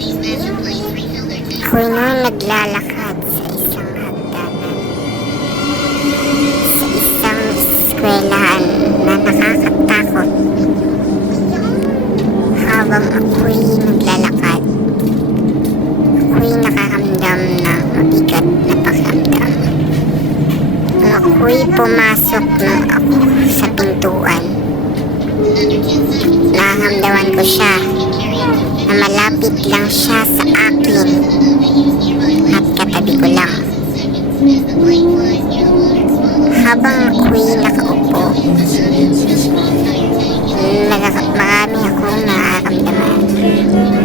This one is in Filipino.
Ako'y noon naglalakad sa isang hagdanan, sa isang eskwelahan na nakakatakot. Habang ako'y naglalakad, ako'y nakaramdam ng mabigat na pakiramdam. Nung ako'y pumasok ng ako sa pintuan, nakaramdaman ko siya na malapit lang siya sa akin at katabi ko lang. Habang ako'y nakaupo, marami akong nararamdaman.